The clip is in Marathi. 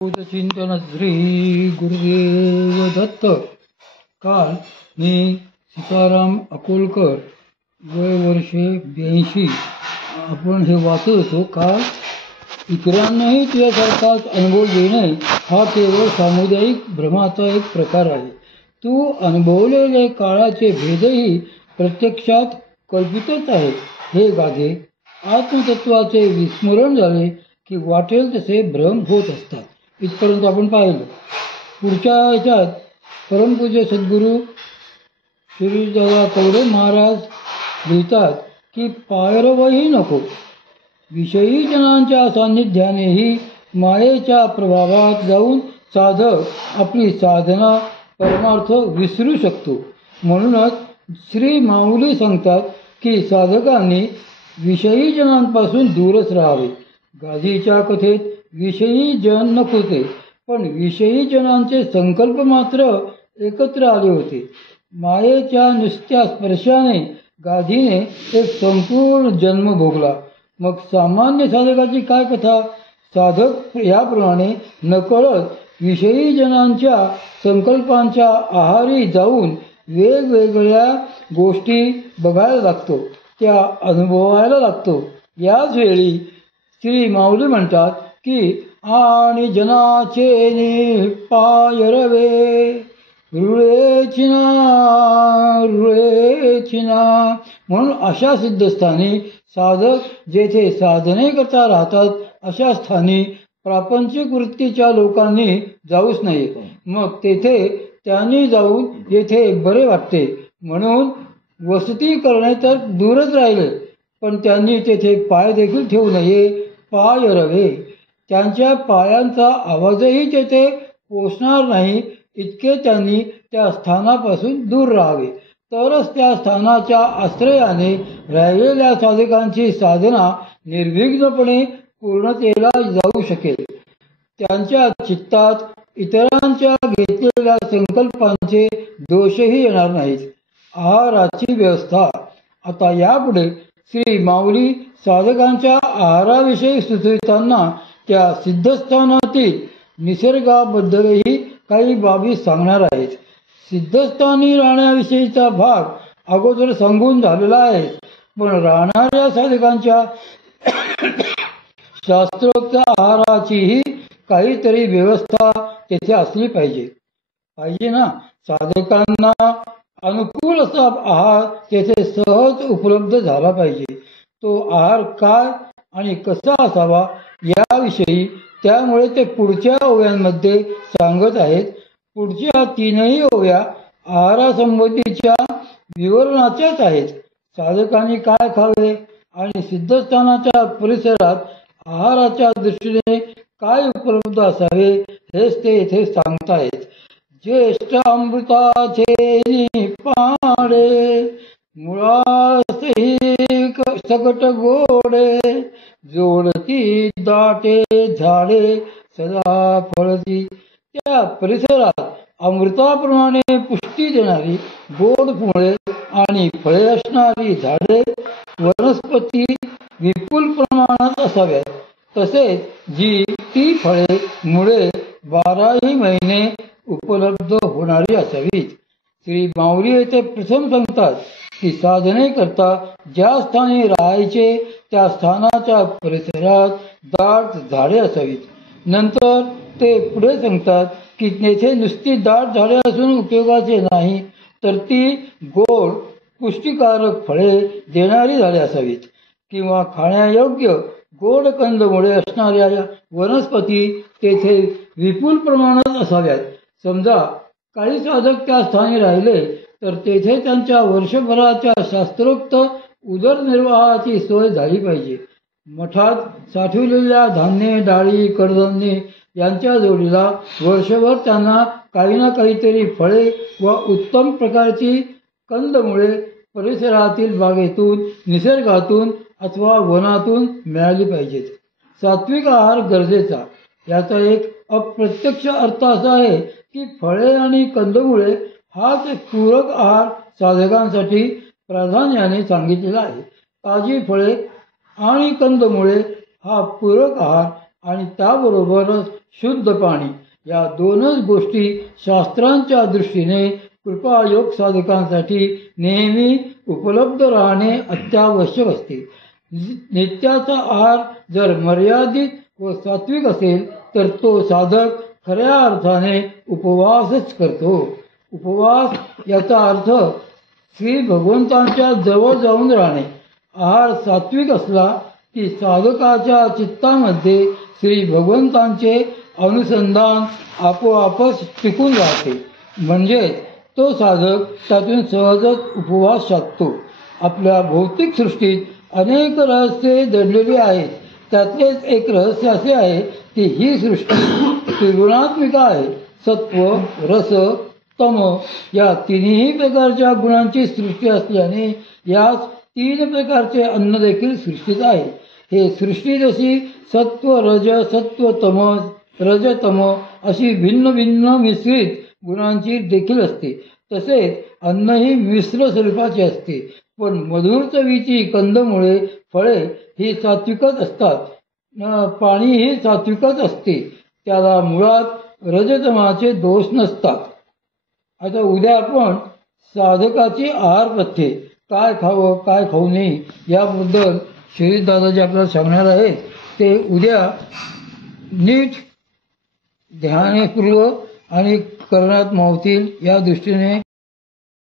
चिंतन श्री गुरुदेव दत्त. काल मी सीताराम अकोलकर, वय वर्षे 82. आपण हे वाचत होतो. काल इतरांनाही तुझ्यासारखाच अनुभव देणे हा केवळ सामुदायिक भ्रमाचा एक प्रकार आहे. तू अनुभवलेले काळाचे भेदही प्रत्यक्षात कल्पितच आहेत. हे गाधे, आत्मतत्वाचे विस्मरण झाले की वाटेल तसे भ्रम होत असतात. इथपर्यंत आपण पाहिलं. पुढच्या ह्याच्यात परमपूज्य सद्गुरू श्रीदादा कवडे महाराज लिहितात की पायरवही नको. विषयी जनांच्या सान्निध्यानेही मायेच्या प्रभावात जाऊन साधक आपली साधना परमार्थ विसरू शकतो. म्हणूनच श्री माऊली सांगतात की साधकांनी विषयी जनांपासून दूरच राहावे. गादीच्या कथेत विषयी जन नकोते, पण विषयी जनांचे संकल्प मात्र एकत्र आले होते. मायेच्या नुसत्या स्पर्शाने गादीने एक संपूर्ण जन्म भोगला. मग सामान्य साधकाची काय कथा? साधक याप्रमाणे नकळत विषयी जनांच्या संकल्पांच्या आहारी जाऊन वेगवेगळ्या गोष्टी बघायला लागतो, त्या अनुभवायला लागतो. याच वेळी श्री माऊली म्हणतात की आणि जनाचे पाय रवे रुळेचिना रुळेचिना. म्हणून अशा सिद्धस्थानी साधक जेथे साधने करता राहतात अशा स्थानी प्रापंचिक वृत्तीच्या लोकांनी जाऊच नये. मग तेथे त्यांनी जाऊन येथे बरे वाटते म्हणून वसती करणे तर दूरच राहिले, पण त्यांनी तेथे पाय देखील ठेवू नये. पाय रवे, त्यांच्या पायांचा आवाजही तेथे पोचणार नाही इतके त्यांनी त्या स्थानापासून दूर राहावे. तरच त्या स्थानाच्या आश्रयाने राहिलेल्या साधकांची साधना निर्विघ्नपणे पूर्णतेला जाऊ शकेल. त्यांच्या चित्तात इतरांच्या घेतलेल्या संकल्पांचे दोषही येणार नाहीत. आहाराची व्यवस्था. आता यापुढे श्री माऊली साधकांच्या आहाराविषयी सुचविताना त्या सिद्धस्थानातील निसर्गाबद्दलही काही बाबी सांगणार आहेत. सिद्धस्थानी राहण्याविषयीचा भाग अगोदर सांगून झालेला आहे, पण राहणाऱ्या साधकांच्या शास्त्रोक्त आहाराचीही काहीतरी व्यवस्था तेथे असली पाहिजे ना. साधकांना अनुकूल असा आहार तेथे सहज उपलब्ध झाला पाहिजे. तो आहार काय आणि कसा असावा याविषयी त्यामुळे ते पुढच्या ओव्यांमध्ये सांगत आहेत. पुढच्या 3ही ओव्या आहारासंबंधीच्या विवरणाच्याच आहेत. साधकांनी काय खावे आणि सिद्धस्थानाच्या परिसरात आहाराच्या दृष्टीने काय उपलब्ध असावे हेच ते येथे सांगतायत. ज्येष्ठ अमृताचे पाडे मुळासही सकट गोडे जोडती दाटे झाडे सदा फळती. त्या परिसरात अमृताप्रमाणे पुष्टी देणारी गोड फुले आणि फळे असणारी झाडे वनस्पती विपुल प्रमाणात असाव्यात. तसेच ती फळे मुळे 12ही महिने उपलब्ध होणारी असावीत. श्री माऊली येथे प्रथम सांगतात की साधने करता ज्या स्थानी राहायचे त्या स्थानाच्या परिसरात दाट झाडे असावीत. नंतर ते पुढे सांगतात की तेथे नुसती दाट झाडे असून उपयोगाचे नाही, तर ती गोड पुष्टिकारक फळे देणारी झाडे असावीत किंवा खाण्यायोग्य गोड कंदमुळे असणाऱ्या वनस्पती तेथे विपुल प्रमाणात असाव्यात. समजा काही साधक त्या स्थानी राहिले तर तेथे त्यांच्या वर्षभराच्या शास्त्रोक्त उदरनिर्वाहाची सोय झाली पाहिजे. मठात साठवलेल्या धान्य, डाळी, कडधान्ये यांच्या जोडीला वर्षभर त्यांना काही ना काहीतरी फळे व उत्तम प्रकारची कंदमुळे परिसरातील बागेतून, निसर्गातून अथवा वनातून मिळाली पाहिजेत. सात्विक आहार गरजेचा. याचा एक अप्रत्यक्ष अर्थ असा आहे की फळे आणि कंदमुळे हाच पूरक आहार साधकांसाठी प्राधान्याने सांगितलेला आहे. ताजी फळे आणि कंदमुळे हा पूरक आहार आणि त्याबरोबरच शुद्ध पाणी या दोनच गोष्टी शास्त्रांच्या दृष्टीने कृपायोग साधकांसाठी नेहमी उपलब्ध राहणे अत्यावश्यक असते. नित्याचा आहार जर मर्यादित व सात्विक असेल तर तो साधक खऱ्या अर्थाने उपवासच करतो. उपवास याचा अर्थ श्री भगवंतांच्या जवळ जाऊन राहणे. आहार सात्विक असला की साधकाच्या चित्तामध्ये श्री भगवंतांचे अनुसंधान आपोआपच टिकून राहते. म्हणजे तो साधक त्यातून सहजच उपवास साधतो. आपल्या भौतिक सृष्टीत अनेक रहस्ये दडलेली आहेत. त्यातलेच एक रहस्य असे आहे की ही सृष्टी त्रिगुणात्मिका आहे. सत्व, रस, तम या तिन्ही प्रकारच्या गुणांची सृष्टी असल्याने यात 3 प्रकारचे अन्न देखील सृष्टीत आहे. हे सृष्टी जशी सत्व रज सत्व तम रजतम अशी भिन्न भिन्न मिश्रित गुणांची देखील असते, तसेच अन्नही मिश्र स्वरूपाचे असते. पण मधुर चवीची कंदमुळे, फळे ही सात्विकच असतात. पाणी ही सात्विकच असते. त्याला मुळात रजतमाचे दोष नसतात. आता उद्या आपण साधकाची आहार पथ्ये, काय खावं काय खाऊ नये याबद्दल शिरीष दादाजी आपल्याला सांगणार आहेत. ते उद्या नीट ध्यानपूर्वक आणि करण्यात मावतील या दृष्टीने